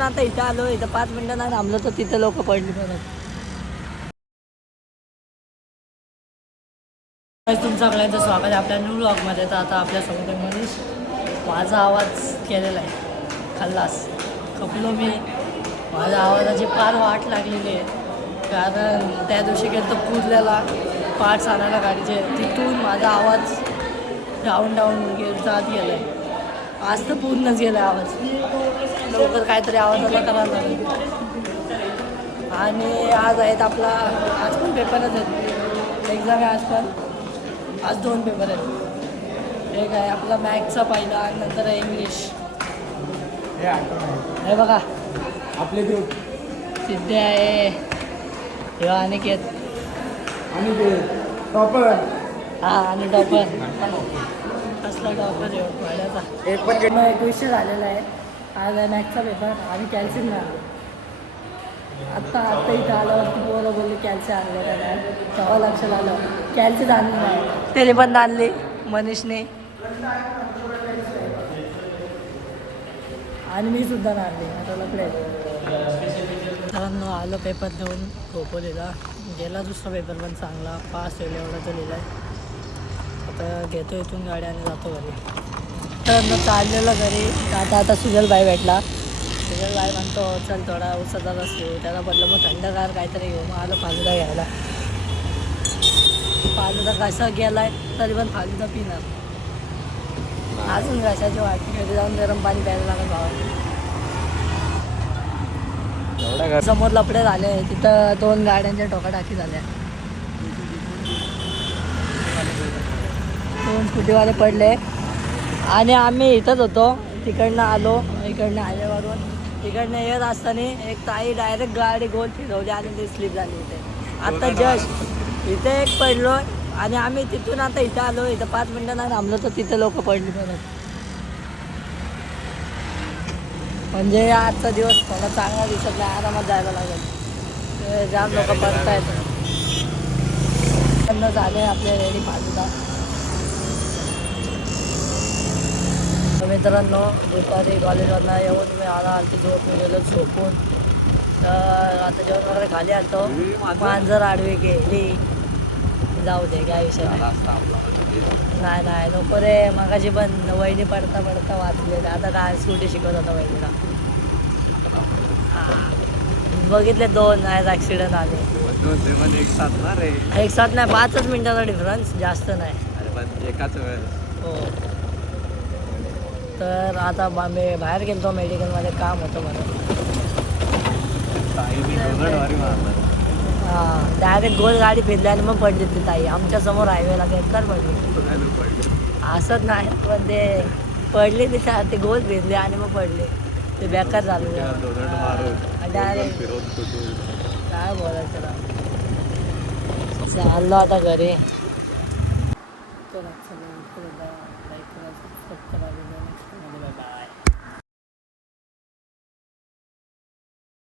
आता इथं आलो, इथं 5 मिनिटं नाही थांबलो तर तिथे लोक पडली परत. तुमचं सगळ्यांचं स्वागत आहे आपल्या न्यू ब्लॉगमध्ये. तर आता आपल्यासोबत मनीष. माझा आवाज केलेला आहे खल्लास, खपलो मी. माझ्या आवाजाची फार वाट लागलेली आहे, कारण त्या दिवशी गेलो तो पुरल्याला पार्ट्स आणायला गाडीचे, तिथून माझा आवाज डाऊन जात गेला आहे. आज तर पूर्णच गेला आहे आवाज. लवकर काहीतरी आवाजाला करायला लागेल. आणि आज आहेत आपला, आज पण पेपरच आहेत, एक्झाम आहे आज पण. आज 2 पेपर आहेत. एक आहे आपला मॅथ्सचा पहिला आणि नंतर आहे इंग्लिश. हे बघा आपले ग्रुप सिद्धे आहे, तेव्हा अनिकेत आणि ते टॉपर. हा, आणि टॉपर. कसला टॉपर आहे पाड्याचा. एक पण मग एक विषय झालेला आहे. आज आहे मॅथ्सचा पेपर आणि कॅल्शियम नाही आलं. आत्ता इथं आल्यावरती पोरं बोलले कॅल्शियम आणलं का नाही, तेव्हा लक्षात आलं कॅल्शियम आणलं नाही. त्याने पण आणले मनीषने, आणि मी सुद्धा आणले. आता लकडे मित्रांनो आलं पेपर देऊन खोपोलीला. गेला दुसरा पेपर पण चांगला, पास होईल एवढं लिहिलं आहे. आता घेतो इथून गाडी आणि जातो घरी. तर चाललेलं घरी. आता सुजलबाई भेटला. सुजलबाई म्हणतो चल थोडा उसाचा रस घेऊ. त्याला म्हटलं मग थंडगार काहीतरी घेऊ. मग आलं फालुदा घ्यायला. फालुदा कसा गेला आहे तरी पण फालुदा पिणार. अजून रशाची वाटी घरी जाऊन गरम पाणी प्यायला लागत भावा. समोर लपडे झाले, तिथं 2 गाड्यांच्या टोकाटाकी झाल्या. 2 स्कूटीवाले पडले आणि आम्ही इथंच होतो. तिकडनं आलो, इकडनं हायवेवरून. तिकडनं येत असताना एक ताई डायरेक्ट गाडी गोल फिरवली आणि ती स्लिप झाली इथे. आता जस्ट इथे एक पडलो आणि आम्ही तिथून आता इथं आलो, इथं 5 मिनिटं नाही थांबलो तर तिथे लोक पडली परत. म्हणजे आजचा दिवस थोडा चांगला दिसत नाही, आरामात जायला लागेल. जाम लोक पडत आहेत. झाले आपले रेडी फालुदा. मित्रांनो दुपारी कॉलेजवरनं येऊन मी आलती झोपून गेलो झोपून. तर आता जेवण वगैरे खाली आलतो. मांजर आडवी गेली. जाऊ दे, काय विषय नाही नको रे. मगाशी पण वहिनी पडता वाचले. आता काय स्कूटी शिकवत होता वहिनीला. बघितले 2 आज ॲक्सिडेंट आले. एक साथ नाही, 5च मिनिटाचा डिफरन्स, जास्त नाही. एकाच वेळेस. हो. तर आता मी बाहेर गेलो मेडिकलमध्ये, काम होतं म्हणून. हां, डायरेक्ट गोल गाडी फिरली आणि मग पडली ती ताई आमच्यासमोर हायवेला. बेकार पडली. असंच नाही पण ते पडली ते गोल फिरले आणि मग पडले. ते बेकार झालं डायरेक्ट. काय बोलायचं. चाललो आता घरी. तर लाईक करा, सबस्क्राईब करा. बाय.